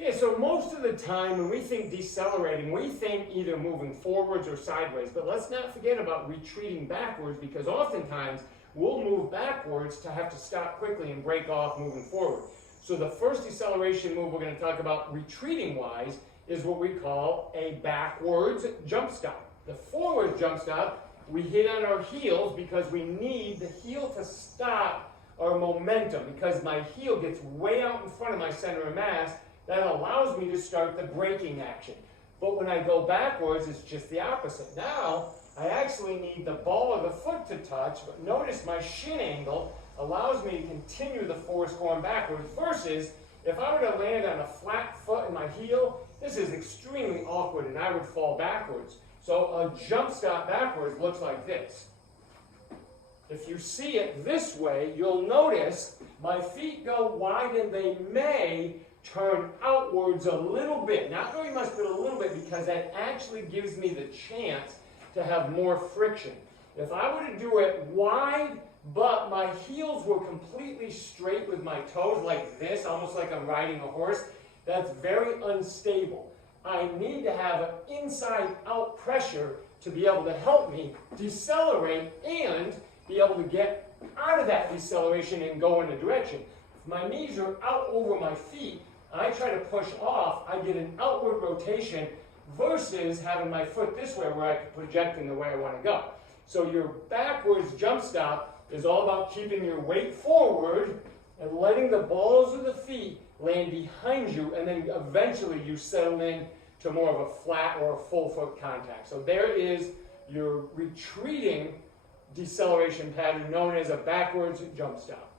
Yeah, so most of the time when we think decelerating, we think either moving forwards or sideways. But let's not forget about retreating backwards, because oftentimes we'll move backwards to have to stop quickly and break off moving forward. So the first deceleration move we're going to talk about retreating-wise is what we call a backwards jump stop. The forward jump stop, we hit on our heels because we need the heel to stop our momentum, because my heel gets way out in front of my center of mass. That allows me to start the braking action. But when I go backwards, it's just the opposite. Now, I actually need the ball of the foot to touch, but notice my shin angle allows me to continue the force going backwards, versus if I were to land on a flat foot in my heel, this is extremely awkward and I would fall backwards. So a jump stop backwards looks like this. If you see it this way, you'll notice my feet go wide and they may turn outwards a little bit. Not very much, but a little bit, because that actually gives me the chance to have more friction. If I were to do it wide, but my heels were completely straight with my toes like this, almost like I'm riding a horse, that's very unstable. I need to have an inside-out pressure to be able to help me decelerate and be able to get out of that deceleration and go in a direction. If my knees are out over my feet, I try to push off, I get an outward rotation versus having my foot this way where I can project in the way I want to go. So your backwards jump stop is all about keeping your weight forward and letting the balls of the feet land behind you, and then eventually you settle in to more of a flat or a full foot contact. So there is your retreating deceleration pattern known as a backwards jump stop.